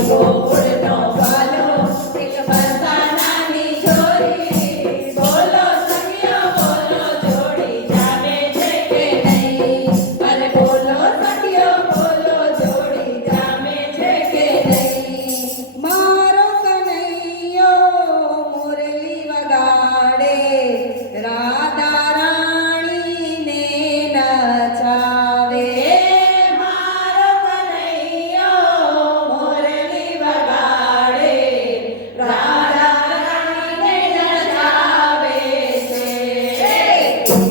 soul.